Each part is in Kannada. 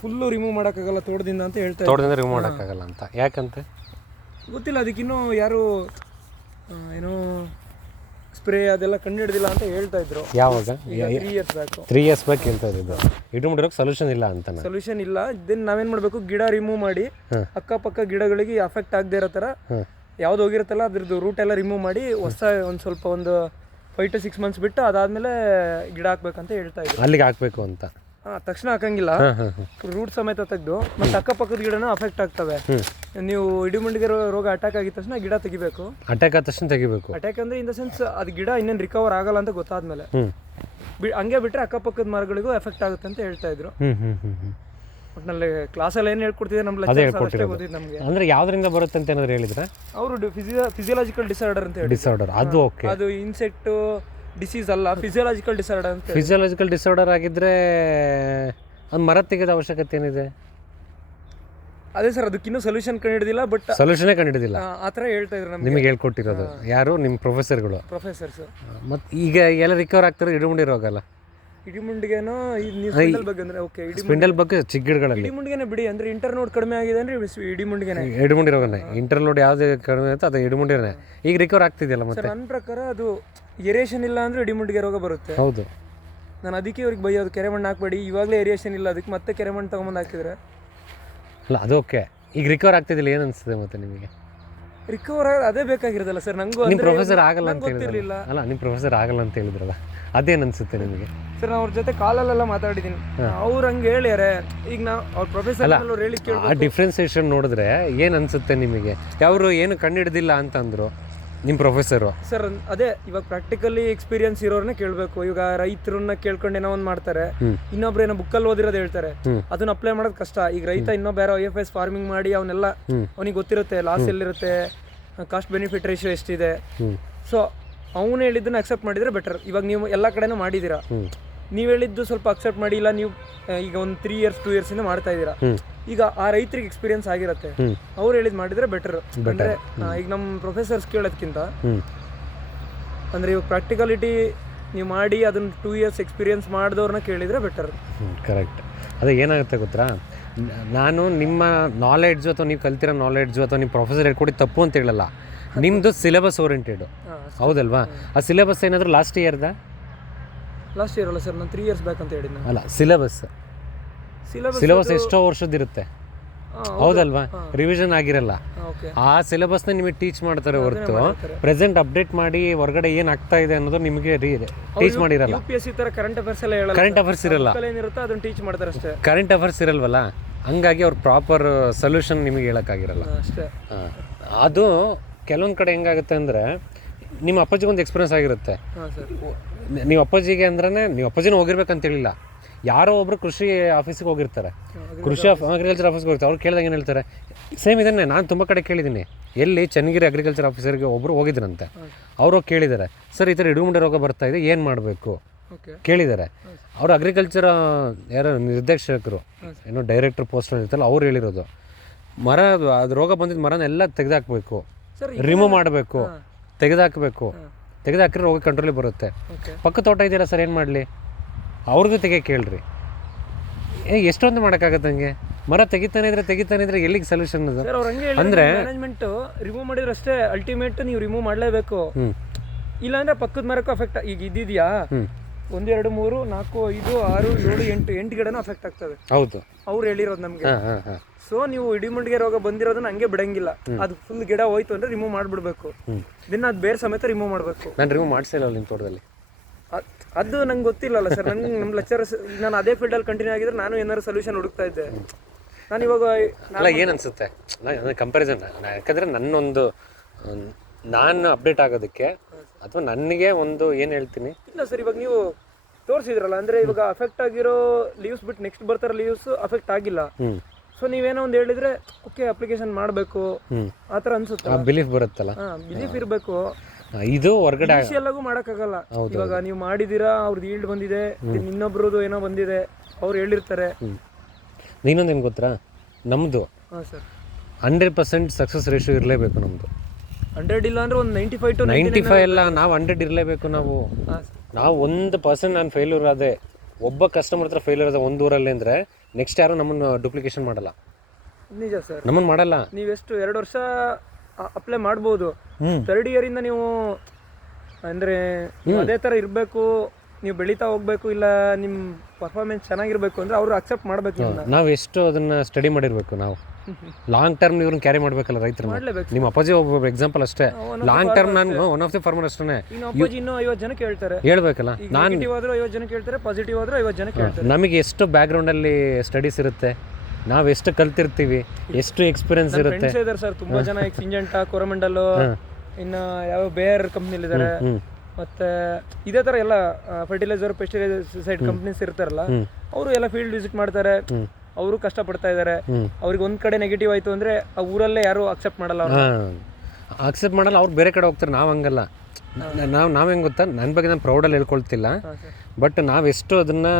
ಫುಲ್ಲು ರಿಮೂವ್ ಮಾಡೋಕ್ಕಾಗಲ್ಲ ತೋಟದಿಂದ ಅಂತ ಹೇಳ್ತಾರೆ. ತೋಟದಿಂದ ರಿಮೂವ್ ಮಾಡೋಕ್ಕಾಗಲ್ಲ ಅಂತ ಯಾಕಂತೆ ಗೊತ್ತಿಲ್ಲ, ಅದಕ್ಕಿನ್ನೂ ಯಾರು ಏನೋ ಸ್ಪ್ರೇ ಅದೆಲ್ಲ ಕಂಡು ಹಿಡ್ದಿಲ್ಲ ಅಂತ ಹೇಳ್ತಾ ಇದ್ರು. ಯಾವಾಗ 3 years ಬ್ಯಾಕ್ 3 years ಬ್ಯಾಕ್ ಹೇಳ್ತಾರೆ. ಇದು ಇಟ್ಕೊಂಡಿರೋಕೆ ಸೊಲ್ಯೂಷನ್ ಇಲ್ಲ ಅಂತ. ಸೊಲ್ಯೂಷನ್ ಇಲ್ಲ. ಇದನ್ನ ನಾವೇನು ಮಾಡಬೇಕು, ಗಿಡ ರಿಮೂವ್ ಮಾಡಿ ಅಕ್ಕಪಕ್ಕ ಗಿಡಗಳಿಗೆ ಅಫೆಕ್ಟ್ ಆಗದೆ ಇರೋ ಥರ ಯಾವ್ದು ಹೋಗಿರುತ್ತಲ್ಲ ಅದ್ರದ್ದು ರೂಟ್ ಎಲ್ಲ ರಿಮೂವ್ ಮಾಡಿ ಹೊಸ ಒಂದು 5 to 6 months ಬಿಟ್ಟು ಅದಾದ್ಮೇಲೆ ಗಿಡ ಹಾಕ್ಬೇಕಂತ ಹೇಳ್ತಾ ಇದ್ರು. ಅಲ್ಲಿಗೆ ಹಾಕ್ಬೇಕು ಅಂತ ತಕ್ಷಣ ಹಾಕಂಗಿಲ್ಲ, ರೂಟ್ ಸಮೇತ ತೆಗೆದು ಮತ್ತೆ ಅಕ್ಕಪಕ್ಕದ ಗಿಡನೂ ಅಫೆಕ್ಟ್ ಆಗ್ತವೆ. ನೀವು ಇಡಿಮುಂಡಿಗೆ ರೋಗ ಅಟ್ಯಾಕ್ ಆಗಿದ ತಕ್ಷಣ ಗಿಡ ತೆಗಿಬೇಕು. ಅಟ್ಯಾಕ್ ಆದ ತಕ್ಷಣ ತೆಗಿಬೇಕು. ಅಟ್ಯಾಕ್ ಅಂದ್ರೆ ಇನ್ ದ ಸೆನ್ಸ್ ಅದು ಗಿಡ ಇನ್ನೇನು ರಿಕವರ್ ಆಗಲ್ಲ ಅಂತ ಗೊತ್ತಾದ್ಮೇಲೆ ಹಂಗೆ ಬಿಟ್ರೆ ಅಕ್ಕಪಕ್ಕದ ಮರಗಳಿಗೂ ಎಫೆಕ್ಟ್ ಆಗುತ್ತೆ ಅಂತ ಹೇಳ್ತಾ ಇದ್ರು. ಒಟ್ಟಿನಲ್ಲಿ ಕ್ಲಾಸಲ್ಲಿ ಏನು ಹೇಳ್ಕೊಡ್ತಿದ್ರೆ ನಮ್ಮ ಲೆಕ್ಚರ್ಸ್ ನಮಗೆ ಅಂದ್ರೆ ಯಾವ್ದರಿಂದ ಬರುತ್ತೆ ಅಂತ ಏನಾದ್ರು ಹೇಳಿದ್ರೆ ಅವರು ಫಿಸಿಯಾಲಜಿಕಲ್ ಡಿಸಾರ್ಡರ್ ಅಂತ ಹೇಳಿ. ಡಿಸಾರ್ಡರ್ ಅದು ಓಕೆ, ಅದು ಇನ್ಸೆಕ್ಟ್ ಡಿಸೀಸ್ ಅಲ್ಲ, ಫಿಸಿಯಾಲಜಿಕಲ್ ಡಿಸಾರ್ಡರ್ ಅಂತ. ಫಿಸಿಯಾಲಜಿಕಲ್ ಡಿಸಾರ್ಡರ್ ಆಗಿದ್ರೆ ಅದು ಮರ ತೆಗೆದ ಅವಶ್ಯಕತೆ ಏನಿದೆ? ಅದೇ ಸರ್, ಅದಕ್ಕಿನ್ನೂ ಸೊಲ್ಯೂಷನ್ ಕಂಡಿಡಿದಿಲ್ಲ. ಬಟ್ ಸೊಲ್ಯೂಷನೇ ಕಂಡಿಡಿದಿಲ್ಲ ಆ ಥರ ಹೇಳ್ತಾ ಇದ್ರು ನಿಮಗೆ ಹೇಳ್ಕೊಟ್ಟಿರೋದು ಯಾರು? ನಿಮ್ಮ ಪ್ರೊಫೆಸರ್ಗಳು? ಪ್ರೊಫೆಸರ್ಸ್. ಮತ್ತು ಈಗ ಎಲ್ಲ ರಿಕವರ್ ಆಗ್ತಾರೆ ಇಡುಮುಂಡಿ ರೋಗ ಅಲ್ಲ? ಇಡಿಮುಂಡಿಗೆನೋ ಸ್ಪಿಂಡಲ್ ಬಗ್ಗೆ ಅಂದ್ರೆ ಓಕೆ, ಸ್ಪಿಂಡಲ್ ಬಗ್ಗೆ ಚಿಕ್ಕ ಗಿಡಗಳಲ್ಲಿ ಇಡಿಮುಂಡಿಗೆನೆ ಬಿಡಿ, ಅಂದ್ರೆ ಇಂಟರ್ನೋಡ್ ಕಡಿಮೆ ಆಗಿದೆ ಅಂದ್ರೆ ಇಡಿಮುಂಡಿಗೆನೆ. ಇಡುಮುಂಡಿ ರೋಗನೇ ಇಂಟರ್ಲೋಡ್ ಯಾವ್ದು ಕಡಿಮೆ ಆಯ್ತು ಅದು ಇಡುಮುಂಡಿನೇ ಈಗ ರಿಕವರ್ ಆಗ್ತಿದೆಯಲ್ಲ. ಮತ್ತೆ ನನ್ನ ಪ್ರಕಾರ ಅದು ಏರಿಯೇಷನ್ ಇಲ್ಲ ಅಂದ್ರೆ ಇಡಿಮುಂಡಿಗೆ ರೋಗ ಬರುತ್ತೆ. ಹೌದು, ನಾನು ಅದಕ್ಕೆ ಅವ್ರಿಗೆ ಬೈಯೋದು, ಕೆರೆ ಮಣ್ಣು ಹಾಕ್ಬೇಡಿ, ಇವಾಗಲೇ ಏರಿಯೇಷನ್ ಇಲ್ಲ ಅದಕ್ಕೆ ಮತ್ತೆ ಕೆರೆ ಮಣ್ಣು ತಗೊಂಬಂದು ಹಾಕಿದ್ರೆ. ಅಲ್ಲ ಅದು ಓಕೆ, ಈಗ ರಿಕವರ್ ಆಗ್ತಿದ್ದಿಲ್ಲ ಏನು ಅನಿಸ್ತದೆ ಮತ್ತೆ ನಿಮಗೆ? ರಿಕವರ್ ಅದೇ ಬೇಕಾಗಿರೋದಲ್ಲ ಸರ್. ನಂಗೂ ನಿಮ್ಮ ಪ್ರೊಫೆಸರ್ ಆಗಲ್ಲ ಅಂತ ಹೇಳಿದ್ರಲ್ಲ. ಅಲ್ಲ ನಿಮ್ಮ ಪ್ರೊಫೆಸರ್ ಆಗಲ್ಲ ಅಂತ ಹೇಳಿದ್ರಲ್ಲ, ಅದೇನು ಅನ್ಸುತ್ತೆ ನಿಮಗೆ? ಸರ್ ನಾನು ಅವ್ರ ಜೊತೆ ಕಾಲಲ್ಲೆಲ್ಲ ಮಾತಾಡಿದ್ದೀನಿ, ಅವ್ರು ಹಂಗೆ ಹೇಳ್ಯಾರೆ. ಈಗ ನಾವು ಅವ್ರ ಪ್ರೊಫೆಸರ್ ಅವ್ರು ಹೇಳಿ ಆ ಡಿಫ್ರೆನ್ಸಿಯೇಷನ್ ನೋಡಿದ್ರೆ ಏನು ಅನ್ಸುತ್ತೆ ನಿಮಗೆ? ಅವರು ಏನು ಕಂಡುಹಿಡ್ದಿಲ್ಲ ಅಂತಂದ್ರು ನಿಮ್ಮ ಪ್ರೊಫೆಸರು. ಸರ್ ಅದೇ ಇವಾಗ ಪ್ರಾಕ್ಟಿಕಲಿ ಎಕ್ಸ್ಪೀರಿಯನ್ಸ್ ಇರೋರನ್ನ ಕೇಳಬೇಕು. ಇವಾಗ ರೈತರನ್ನ ಕೇಳ್ಕೊಂಡು ಏನೋ ಒಂದು ಮಾಡ್ತಾರೆ, ಇನ್ನೊಬ್ರು ಏನೋ ಬುಕ್ಕಲ್ಲಿ ಓದಿರೋದು ಹೇಳ್ತಾರೆ, ಅದನ್ನ ಅಪ್ಲೈ ಮಾಡೋದು ಕಷ್ಟ. ಈಗ ರೈತ ಇನ್ನೊಬ್ಬ ಯಾರೋ IFS ಫಾರ್ಮಿಂಗ್ ಮಾಡಿ ಅವನ್ನೆಲ್ಲ ಅವನಿಗೆ ಗೊತ್ತಿರುತ್ತೆ, ಲಾಸ್ ಎಲ್ಲಿರುತ್ತೆ, ಕಾಸ್ಟ್ ಬೆನಿಫಿಟ್ ರೇಷಿಯೋ ಎಷ್ಟಿದೆ. ಸೊ ಅವನು ಹೇಳಿದ್ದನ್ನ ಅಕ್ಸೆಪ್ಟ್ ಮಾಡಿದ್ರೆ ಬೆಟರ್. ಇವಾಗ ನೀವು ಎಲ್ಲ ಕಡೆನೂ ಮಾಡಿದ್ದೀರಾ, ನೀವು ಹೇಳಿದ್ದು ಸ್ವಲ್ಪ ಅಕ್ಸೆಪ್ಟ್ ಮಾಡಿ, ಇಲ್ಲ ನೀವು ಈಗ ಒಂದು 3 years 2 years ಇಂದ ಮಾಡ್ತಾ ಇದ್ದೀರಾ, ಈಗ ಆ ರೈತರಿಗೆ ಎಕ್ಸ್ಪೀರಿಯನ್ಸ್ ಆಗಿರುತ್ತೆ, ಅವ್ರು ಹೇಳಿದ್ ಮಾಡಿದ್ರೆ ಬೆಟರ್. ಅಂದ್ರೆ ಈಗ ನಮ್ಮ ಪ್ರೊಫೆಸರ್ಸ್ ಕೇಳೋದಕ್ಕಿಂತ ಅಂದ್ರೆ ಇವಾಗ ಪ್ರಾಕ್ಟಿಕಾಲಿಟಿ ನೀವು ಮಾಡಿ ಅದನ್ನ 2 years ಎಕ್ಸ್ಪೀರಿಯನ್ಸ್ ಮಾಡಿದವ್ರನ್ನ ಕೇಳಿದ್ರೆ ಬೆಟರ್. ಕರೆಕ್ಟ್. ಅದೇ ಏನಾಗುತ್ತೆ ಗೊತ್ತಾ, ನಾನು ನಿಮ್ಮ ನಾಲೆಡ್ಜು ಅಥವಾ ನೀವು ಕಲ್ತಿರೋ ನಾಲೆಡ್ಜು ಅಥವಾ ನಿಮ್ಮ ಪ್ರೊಫೆಸರ್ ಹೇಳ್ಕೊಡಿ ತಪ್ಪು ಅಂತ ಹೇಳಲ್ಲ, ನಿಮ್ಮದು ಸಿಲೆಬಸ್ ಓರಿಯೆಂಟೆಡ್ ಹೌದಲ್ವಾ? ಆ ಸಿಲೆಬಸ್ ಏನಾದರೂ ಲಾಸ್ಟ್ ಇಯರ್ ಅಲ್ಲ ಸರ್, ನಾನು 3 years ಬ್ಯಾಕ್ ಅಂತ ಹೇಳಿದ್ದೆ. ಅಲ್ಲ, ಸಿಲೆಬಸ್ ಎಷ್ಟೋ ವರ್ಷದಿರುತ್ತೆ ಹೌದಲ್ವಾ? ರಿವಿಷನ್ ಆಗಿರಲ್ಲ. ಆ ಸಿಲೆಬಸ್ನ ನಿಮಗೆ ಟೀಚ್ ಮಾಡ್ತಾರೆ ಹೊರತು ಪ್ರೆಸೆಂಟ್ ಅಪ್ಡೇಟ್ ಮಾಡಿ ಹೊರಗಡೆ ಏನು ಆಗ್ತಾ ಇದೆ ಅನ್ನೋದು ನಿಮಗೆ ಟೀಚ್ ಮಾಡಿರಲ್ಲ. ಕರೆಂಟ್ ಅಫೇರ್ಸ್ ಇರಲ್ಲ, ಕರೆಂಟ್ ಅಫೇರ್ಸ್ ಇರಲ್ವಲ್ಲ, ಹಂಗಾಗಿ ಅವ್ರು ಪ್ರಾಪರ್ ಸೊಲ್ಯೂಷನ್ ನಿಮಗೆ ಹೇಳೋಕ್ಕಾಗಿರಲ್ಲ ಅಷ್ಟೇ. ಅದು ಕೆಲವೊಂದು ಕಡೆ ಹೆಂಗಾಗುತ್ತೆ ಅಂದರೆ, ನಿಮ್ಮ ಅಪ್ಪಾಜಿಗೆ ಒಂದು ಎಕ್ಸ್ಪೀರಿಯನ್ಸ್ ಆಗಿರುತ್ತೆ. ನೀವು ಅಪ್ಪಾಜಿಗೆ ಅಂದ್ರೆ ನೀವು ಅಪ್ಪಾಜಿನ ಹೋಗಿರ್ಬೇಕಂತ ಹೇಳಿಲ್ಲ, ಯಾರೋ ಒಬ್ರು ಕೃಷಿ ಆಫೀಸಿಗೆ ಹೋಗಿರ್ತಾರೆ, ಅಗ್ರಿಕಲ್ಚರ್ ಆಫೀಸ್ಗೆ ಹೋಗ್ತಾರೆ. ಅವ್ರು ಕೇಳಿದಾಗ ಏನು ಹೇಳ್ತಾರೆ, ಸೇಮ್ ಇದನ್ನೇ ನಾನು ತುಂಬ ಕಡೆ ಕೇಳಿದ್ದೀನಿ. ಎಲ್ಲಿ ಚನ್ನಗಿರಿ ಅಗ್ರಿಕಲ್ಚರ್ ಆಫೀಸರ್ಗೆ ಒಬ್ಬರು ಹೋಗಿದ್ರಂತೆ, ಅವರು ಕೇಳಿದ್ದಾರೆ, ಸರ್ ಈ ಥರ ಇಡುಮುಂಡಿ ರೋಗ ಬರ್ತಾ ಇದೆ, ಏನು ಮಾಡಬೇಕು ಕೇಳಿದ್ದಾರೆ. ಅವರು ಅಗ್ರಿಕಲ್ಚರ್ ಯಾರೋ ನಿರ್ದೇಶಕರು ಏನೋ ಡೈರೆಕ್ಟರ್ ಪೋಸ್ಟ್ ಇರ್ತಲ್ಲ, ಅವ್ರು ಹೇಳಿರೋದು ಮರ ಅದು ರೋಗ ಬಂದಿದ್ದ ಮರನೆಲ್ಲ ತೆಗೆದಾಕಬೇಕು, ರಿಮೂವ್ ಮಾಡಬೇಕು, ತೆಗೆದಾಕಿದ್ರೆ ರೋಗ ಕಂಟ್ರೋಲಿಗೆ ಬರುತ್ತೆ. ಪಕ್ಕ ತೋಟ ಇದೆಯಲ್ಲ ಸರ್, ಏನು ಮಾಡಲಿ? ಅವ್ರಿಗೂ ಕೇಳ್ರಿ. ಎಷ್ಟೊಂದು ಮಾಡೋಕ್ಕಾಗತ್ತೆ ಹಂಗೆ? ಮರ ತೆಗಿತಾನೆ ಇದ್ರೆ ಎಲ್ಲಿಗೆ ಸೊಲ್ಯೂಷನ್ ಅದು? ಅಂದ್ರೆ ಮ್ಯಾನೇಜ್ಮೆಂಟ್ ರಿಮೂವ್ ಮಾಡಿದ್ರೆ ಅಷ್ಟೇ ಅಲ್ಟಿಮೇಟ್, ನೀವು ರಿಮೂವ್ ಮಾಡಲೇಬೇಕು. ಇಲ್ಲಾಂದ್ರೆ ಪಕ್ಕದ ಮರಕ್ಕೂ ಅಫೆಕ್ಟ್. ಈಗ ಇದ್ದಿದ್ಯಾ 1 2 3 4 5 6 7 8 ಗಿಡನೂ ಅಫೆಕ್ಟ್ ಆಗ್ತವೆ. ಹೌದು, ಅವ್ರು ಹೇಳಿರೋದು ನಮ್ಗೆ. ಸೊ ನೀವು ಇಡಿಮುಂಡಿಗೆ ರೋಗ ಬಂದಿರೋದನ್ನ ಹಂಗೆ ಬಿಡಂಗಿಲ್ಲ, ಅದು ಫುಲ್ ಗಿಡ ಹೋಯ್ತು ಅಂದ್ರೆ ರಿಮೂವ್ ಮಾಡ್ಬಿಡ್ಬೇಕು. ದಿನ ಅದು ಬೇರೆ ಸಮೇತ ರಿಮೂವ್ ಮಾಡಬೇಕು. ನಾನು ರಿಮೂವ್ ಮಾಡಿಸಿಲ್ಲ ನಿಮ್ಮ ತೋಟದಲ್ಲಿ, ಅದು ನಂಗೆ ಗೊತ್ತಿಲ್ಲಲ್ಲ ಸರ್. ನಂಗೆ ನಮ್ಮ ಲೆಕ್ಚರರ್ಸ್, ನಾನು ಅದೇ ಫೀಲ್ಡಲ್ಲಿ ಕಂಟಿನ್ಯೂ ಆಗಿದ್ರೆ ನಾನು ಏನಾದ್ರು ಸೊಲ್ಯೂಷನ್ ಹುಡುಕ್ತಾ ಇದ್ದೆ. ನಾನು ಇವಾಗ ಅಲ್ಲ ಏನು ಅನಿಸುತ್ತೆ ಕಂಪ್ಯಾರಿಸನ್, ಯಾಕಂದರೆ ನಾನು ಅಪ್ಡೇಟ್ ಆಗೋದಕ್ಕೆ ಅಥವಾ ನನಗೆ ಒಂದು ಏನು ಹೇಳ್ತೀನಿ. ಇಲ್ಲ ಸರ್, ಇವಾಗ ನೀವು ತೋರಿಸಿದ್ರಲ್ಲ, ಅಂದರೆ ಇವಾಗ ಅಫೆಕ್ಟ್ ಆಗಿರೋ ಲೀವ್ಸ್ ಬಿಟ್ಟು ನೆಕ್ಸ್ಟ್ ಬರ್ತಾರೋ ಲೀವ್ಸ್ ಅಫೆಕ್ಟ್ ಆಗಿಲ್ಲ. ಸೊ ನೀವೇನೋ ಒಂದು ಹೇಳಿದ್ರೆ ಓಕೆ ಅಪ್ಲಿಕೇಶನ್ ಮಾಡಬೇಕು ಆ ಥರ ಅನ್ಸುತ್ತೆ. ಬಿಲೀಫ್ ಬರುತ್ತಲ್ಲ, ಬಿಲೀಫ್ ಇರಬೇಕು. ಇದು ಹೊರಗಡೆ ಎಲ್ಲಗೂ ಮಾಡೋಕ್ಕಾಗಲ್ಲ. ಇವಾಗ ನೀವು ಮಾಡಿದ್ದೀರಾ, ಅವ್ರದ್ದು ಈಲ್ಡ್ ಬಂದಿದೆ, ಇನ್ನೊಬ್ರದ್ದು ಏನೋ ಬಂದಿದೆ, ಅವ್ರು ಹೇಳಿರ್ತಾರೆ. ಇನ್ನೊಂದೇನು ಗೊತ್ತಾ, ನಮ್ಮದು 100% ಸಕ್ಸಸ್ ರೇಷಿಯೋ ಇರಲೇಬೇಕು. ನಮ್ಮದು 100 ಇಲ್ಲ ಅಂದ್ರೆ ಒಂದು 95 to 95 ಎಲ್ಲ, ನಾವು 100 ಇರಲೇಬೇಕು. ನಾವು 1% ನಾನು ಫೇಲ್ಯೂರ್ ಆದೆ, ಒಬ್ಬ ಕಸ್ಟಮರ್ ಹತ್ರ ಫೇಲ್ಯೂರ್ ಆದ ಒಂದು ಊರಲ್ಲಿ ಅಂದರೆ ನೆಕ್ಸ್ಟ್ ಯಾರು ನಮ್ಮನ್ನು ಡೂಪ್ಲಿಕೇಶನ್ ಮಾಡಲ್ಲ, ನಿಜ ಸರ್. ನಮ್ಮನ್ನು ಮಾಡಲ್ಲ. ನೀವೆಷ್ಟು 2 ವರ್ಷ ಅಪ್ಲೈ ಮಾಡ್ಬೋದು, ಹ್ಞೂ 3rd ಇಯರಿಂದ ನೀವು ಅಂದರೆ ಅದೇ ಥರ ಇರಬೇಕು, ನೀವು ಬೆಳೀತಾ ಹೋಗ್ಬೇಕು, ಇಲ್ಲ ನಿಮ್ಮ ಪರ್ಫಾರ್ಮೆನ್ಸ್ ಚೆನ್ನಾಗಿರ್ಬೇಕು ಅಂದರೆ ಅವರು ಅಕ್ಸೆಪ್ಟ್ ಮಾಡಬೇಕು. ನಾವು ಎಷ್ಟು ಅದನ್ನು ಸ್ಟಡಿ ಮಾಡಿರಬೇಕು, ನಾವು ಲಾಂಗ್ ಟರ್ಮ್ ಇವ್ರನ್ನ ಕ್ಯಾರಿ ಮಾಡಬೇಕಲ್ಲ ರೈತರು. ಮಾಡ್ಲೇಬೇಕು. ನಿಮ್ಮ ಅಪ್ಪಾಜಿ ಒಬ್ಬ ಎಕ್ಸಾಂಪಲ್ ಅಷ್ಟೇ, ಲಾಂಗ್ ಟರ್ಮ್ ನಾನು ಒನ್ ಆಫ್ ದಿ ಫಾರ್ಮರ್ ಅಷ್ಟೇ. ಇನ್ನು ಅಪ್ಪಾಜಿ ಇನ್ನೂ 50 ಜನಕ್ಕೆ ಹೇಳ್ತಾರೆ, ಹೇಳ್ಬೇಕಲ್ಲ. ನಾನು ನೆಗೆಟಿವ್ ಆದರೂ 50 ಜನಕ್ಕೆ ಹೇಳ್ತಾರೆ, ಪಾಸಿಟಿವ್ ಆದರೂ 50 ಜನಕ್ಕೆ ಹೇಳ್ತಾರೆ. ನಮಗೆ ಎಷ್ಟು ಬ್ಯಾಕ್ಗ್ರೌಂಡಲ್ಲಿ ಸ್ಟಡೀಸ್ ಇರುತ್ತೆ, ನಾವು ಎಷ್ಟು ಕಲ್ತಿರ್ತೀವಿ, ಎಷ್ಟು ಎಕ್ಸ್ಪೀರಿಯನ್ಸ್ ಇರುತ್ತೆ. ಫ್ರೆಂಡ್ಸ್ ಇದ್ದಾರೆ ಸರ್ ತುಂಬ ಜನ, ಈಗ ಸಿಂಜೆಂಟಾ, ಕೊರಮಂಡಲ್, ಇನ್ನು ಯಾವ ಬೇರ್ ಕಂಪ್ನಿಲಿದ್ದಾರೆ, ಮತ್ತೆ ಇದೇ ಥರ ಎಲ್ಲ ಫರ್ಟಿಲೈಸರ್ ಪೆಸ್ಟಿಸೈಡ್ ಕಂಪ್ನೀಸ್ ಇರ್ತಾರಲ್ಲ, ಅವರು ಎಲ್ಲ ಫೀಲ್ಡ್ ವಿಸಿಟ್ ಮಾಡ್ತಾರೆ, ಅವರು ಕಷ್ಟಪಡ್ತಾ ಇದ್ದಾರೆ. ಅವ್ರಿಗೆ ಒಂದ್ ಕಡೆ ನೆಗೆಟಿವ್ ಆಯ್ತು ಅಂದ್ರೆ ಆ ಊರಲ್ಲೇ ಯಾರು ಅಕ್ಸೆಪ್ಟ್ ಮಾಡಲ್ಲ, ಅಕ್ಸೆಪ್ಟ್ ಮಾಡಲ್ಲ, ಅವ್ರು ಬೇರೆ ಕಡೆ ಹೋಗ್ತಾರೆ. ನಾವು ಹಂಗಲ್ಲ. ನಾವು ಹೆಂಗೆ ಗೊತ್ತಾ, ನನ್ನ ಬಗ್ಗೆ ನಾನು ಪ್ರೌಡಲ್ಲಿ ಹೇಳ್ಕೊಳ್ತಿಲ್ಲ, ಬಟ್ ನಾವೆಷ್ಟು ಅದನ್ನು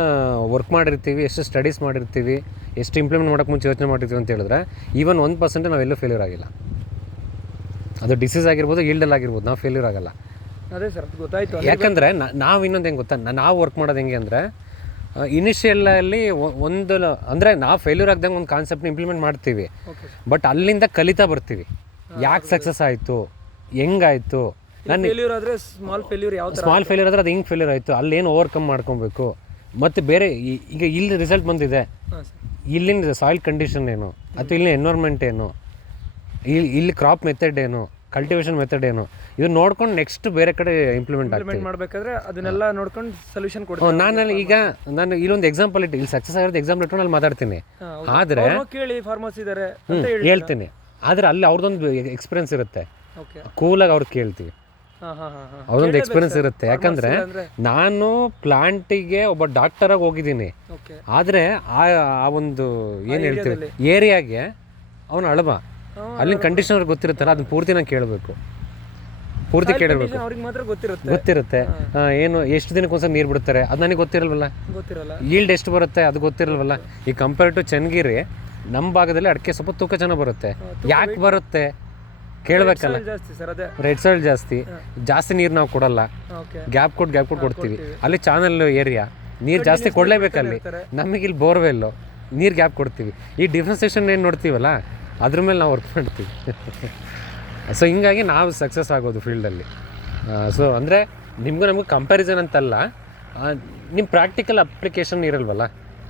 ವರ್ಕ್ ಮಾಡಿರ್ತೀವಿ, ಎಷ್ಟು ಸ್ಟಡೀಸ್ ಮಾಡಿರ್ತೀವಿ, ಎಷ್ಟು ಇಂಪ್ಲಿಮೆಂಟ್ ಮಾಡೋಕ್ಕೆ ಮುಂಚೆ ಯೋಚನೆ ಮಾಡಿರ್ತೀವಿ ಅಂತ ಹೇಳಿದ್ರೆ ಈವನ್ 1% ನಾವೆಲ್ಲೂ ಫೇಲ್ಯೂರ್ ಆಗಿಲ್ಲ. ಅದು ಡಿಸೀಸ್ ಆಗಿರ್ಬೋದು, ಈಲ್ಡಲ್ಲಿ ಆಗಿರ್ಬೋದು, ನಾವು ಫೇಲ್ಯೂರ್ ಆಗಲ್ಲ. ಅದೇ ಸರ್ ಗೊತ್ತಾಯ್ತು. ಯಾಕಂದರೆ ನಾವು ಇನ್ನೊಂದು ಹೆಂಗೆ ಗೊತ್ತಾ, ನಾವು ವರ್ಕ್ ಮಾಡೋದು ಹೆಂಗೆ ಅಂದರೆ ಇನಿಷಿಯಲಲ್ಲಿ ಒಂದು ಅಂದರೆ ನಾವು ಫೇಲ್ಯೂರ್ ಆಗ್ದಂಗೆ ಒಂದು ಕಾನ್ಸೆಪ್ಟ್ನ ಇಂಪ್ಲಿಮೆಂಟ್ ಮಾಡ್ತೀವಿ, ಬಟ್ ಅಲ್ಲಿಂದ ಕಲಿತಾ ಬರ್ತೀವಿ. ಯಾಕೆ ಸಕ್ಸಸ್ ಆಯಿತು, ಹೆಂಗಾಯಿತು, ನಾನು ಫೇಲ್ಯೂರ್ ಆದರೆ ಸ್ಮಾಲ್ ಫೇಲ್ಯೂರ್ ಯಾವ ಥರ, ಸ್ಮಾಲ್ ಫೇಲ್ಯೂರ್ ಆದರೆ ಅದು ಹೆಂಗೆ ಫೇಲ್ಯೂರ್ ಆಯಿತು, ಅಲ್ಲೇನು ಓವರ್ಕಮ್ ಮಾಡ್ಕೊಬೇಕು, ಮತ್ತು ಬೇರೆ ಈಗ ಇಲ್ಲಿ ರಿಸಲ್ಟ್ ಬಂದಿದೆ, ಇಲ್ಲಿನ ಸಾಯಿಲ್ ಕಂಡೀಷನ್ ಏನು, ಅಥವಾ ಇಲ್ಲಿನ ಎನ್ವೈರ್ಮೆಂಟ್ ಏನು, ಇಲ್ಲಿ ಕ್ರಾಪ್ ಮೆಥಡ್ ಏನು, ಕಲ್ಟಿವೇಷನ್ ಮೆಥಡ್ ಏನು, ಇದನ್ನ ನೋಡ್ಕೊಂಡು ನೆಕ್ಸ್ಟ್ ಬೇರೆ ಕಡೆ ಇಂಪ್ಲಿಮೆಂಟ್ ಮಾಡಬೇಕಾದ್ರೆ ಅದನ್ನೆಲ್ಲ ನೋಡ್ಕೊಂಡು ಸೊಲ್ಯೂಷನ್ ಕೊಡ್ತೀನಿ. ನಾನು ಇಲ್ಲೊಂದು ಎಕ್ಸಾಂಪಲ್ ಇಟ್ಟು, ಇಲ್ಲಿ ಸಕ್ಸಸ್ ಆಗಿರೋದು ಎಕ್ಸಾಂಪಲ್ ಇಟ್ಟು ಅಲ್ಲಿ ಮಾತಾಡ್ತೀನಿ, ಆದರೆ ಕೇಳಿ ಫಾರ್ಮರ್ಸ್ ಇದ್ದಾರೆ ಹೇಳ್ತೀನಿ, ಆದರೆ ಅಲ್ಲಿ ಅವ್ರದ್ದೊಂದು ಎಕ್ಸ್ಪೀರಿಯನ್ಸ್ ಇರುತ್ತೆ, ಕೂಲಾಗಿ ಅವ್ರು ಕೇಳ್ತೀವಿ, ಅವ್ರದೊಂದು ಎಕ್ಸ್ಪೀರಿಯನ್ಸ್ ಇರುತ್ತೆ. ಯಾಕಂದರೆ ನಾನು ಪ್ಲಾಂಟಿಗೆ ಒಬ್ಬ ಡಾಕ್ಟರಾಗಿ ಹೋಗಿದ್ದೀನಿ, ಆದರೆ ಆ ಒಂದು ಏನು ಹೇಳ್ತೀವಿ ಏರಿಯಾಗೆ ಅವನು ಅಳಬ, ಅಲ್ಲಿನ ಕಂಡೀಷನ್ ಅವ್ರಿಗೆ ಗೊತ್ತಿರುತ್ತಲ್ಲ, ಅದನ್ನ ಪೂರ್ತಿ ನಾನು ಕೇಳಬೇಕು, ಪೂರ್ತಿ ಕೇಳಿರ್ಬೇಕು, ಗೊತ್ತಿರುತ್ತೆ. ಏನು ಎಷ್ಟು ದಿನಕ್ಕೆ ಒಂದ್ಸಲ ನೀರು ಬಿಡ್ತಾರೆ ಅದು ನನಗೆ ಗೊತ್ತಿರಲ್ವಲ್ಲ, ಈಲ್ಡ್ ಎಷ್ಟು ಬರುತ್ತೆ ಅದು ಗೊತ್ತಿರಲ್ವಲ್ಲ. ಈ ಕಂಪೇರ್ ಟು ಚನ್ನಗಿರಿ ನಮ್ಮ ಭಾಗದಲ್ಲಿ ಅಡಿಕೆ ಸ್ವಲ್ಪ ತೂಕ ಚೆನ್ನಾಗಿ ಬರುತ್ತೆ. ಯಾಕೆ ಬರುತ್ತೆ ಕೇಳಬೇಕಲ್ಲ, ರೆಡ್ ಸಾಯಿಲ್ ಜಾಸ್ತಿ ನೀರು ನಾವು ಕೊಡಲ್ಲ, ಗ್ಯಾಪ್ ಕೊಟ್ಟು ಕೊಡ್ತೀವಿ. ಅಲ್ಲಿ ಚಾನಲ್ ಏರಿಯಾ ನೀರು ಜಾಸ್ತಿ ಕೊಡಲೇಬೇಕಲ್ಲಿ, ನಮಗೆ ಇಲ್ಲಿ ಬೋರ್ವೆಲ್ಲು ನೀರು ಗ್ಯಾಪ್ ಕೊಡ್ತೀವಿ. ಈ ಡಿಫ್ರೆನ್ಸಿಯೇಷನ್ ಏನು ನೋಡ್ತೀವಲ್ಲ ಅದ್ರ ಮೇಲೆ ನಾವು ವರ್ಕ್ ಮಾಡ್ತೀವಿ. ಸೊ ಹಿಂಗಾಗಿ ನಾವು ಸಕ್ಸಸ್ ಆಗೋದು ಫೀಲ್ಡಲ್ಲಿ. ಸೊ ಅಂದರೆ ನಿಮಗೂ ನಮಗೂ ಕಂಪ್ಯಾರಿಸನ್ ಅಂತಲ್ಲ, ನಿಮ್ಮ ಪ್ರಾಕ್ಟಿಕಲ್ ಅಪ್ಲಿಕೇಶನ್ ಇರಲ್ವಲ್ಲ.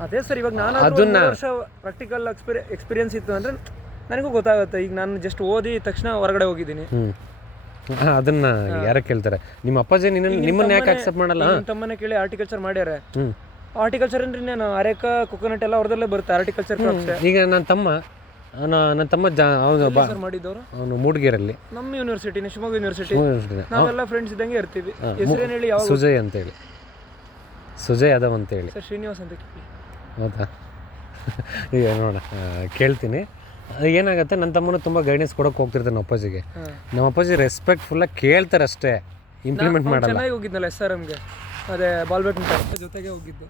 ಅದೇ ಸರ್, ಇವಾಗ ನಾನು ಅದನ್ನ ವರ್ಷ ಪ್ರಾಕ್ಟಿಕಲ್ ಎಕ್ಸ್ಪೀರಿಯನ್ಸ್ ಇತ್ತು ಅಂದರೆ ನನಗೂ ಗೊತ್ತಾಗುತ್ತೆ. ಈಗ ನಾನು ಜಸ್ಟ್ ಓದಿ ತಕ್ಷಣ ಹೊರಗಡೆ ಹೋಗಿದ್ದೀನಿ. ಅದನ್ನ ಯಾರು ಕೇಳ್ತಾರೆ, ನಿಮ್ಮ ಅಪ್ಪಾಜಿ ನಿಮ್ಮನ್ನ ಯಾಕೆ ಅಕ್ಸೆಪ್ಟ್ ಮಾಡಲ್ಲ? ತಮ್ಮನೆ ಕೇಳಿ ಆರ್ಟಿಕಲ್ಚರ್ ಮಾಡ್ಯಾರೆ. ಆರ್ಟಿಕಲ್ಚರ್ ಅಂದ್ರೆ ನಾನು ಅರೇಕ ಕೊಕೊನಟ್ ಎಲ್ಲ ಅವ್ರದಲ್ಲೇ ಬರುತ್ತೆ ಆರ್ಟಿಕಲ್ಚರ್. ಈಗ ನನ್ನ ತಮ್ಮ ಮಾಡಿದವರು ಅವನು ಮೂಡಿಗೆರೆಯಲ್ಲಿ ನಮ್ಮ ಯೂನಿವರ್ಸಿಟಿ, ಶಿವಮೊಗ್ಗ ಯೂನಿವರ್ಸಿಟಿ, ನಾವೆಲ್ಲ ಫ್ರೆಂಡ್ಸ್ ಇದ್ದಂಗೆ ಇರ್ತೀವಿ. ಹೆಸರೇನು ಹೇಳಿ? ಯಾವ ಸುಜಯ್ ಅಂತೇಳಿ, ಸುಜಯ್ ಯಾದವ್ ಅಂತೇಳಿ. ಸರ್ ಶ್ರೀನಿವಾಸ್ ಅಂತ ಕೇಳಿ. ಹೌದಾ? ಈಗ ನೋಡ ಕೇಳ್ತೀನಿ. ಏನಾಗುತ್ತೆ, ನನ್ನ ತಮ್ಮನು ತುಂಬ ಗೈಡೆನ್ಸ್ ಕೊಡೋಕೆ ಹೋಗ್ತಿರ್ತಾನೆ ನಮ್ಮ ಅಪ್ಪಾಜಿಗೆ. ನಮ್ಮ ಅಪ್ಪಾಜಿ ರೆಸ್ಪೆಕ್ಟ್ಫುಲ್ಲಾಗಿ ಕೇಳ್ತಾರೆ ಅಷ್ಟೇ, ಇಂಪ್ಲಿಮೆಂಟ್ ಮಾಡಲ್ಲ. ಚೆನ್ನಾಗಿ ಹೋಗಿದ್ನಲ್ಲ SRMಗೆ, ಅದೇ ಬಾಲ್ ಬ್ಯಾಡ್ಮಿಂಟನ್ ಜೊತೆಗೆ ಹೋಗಿದ್ದು.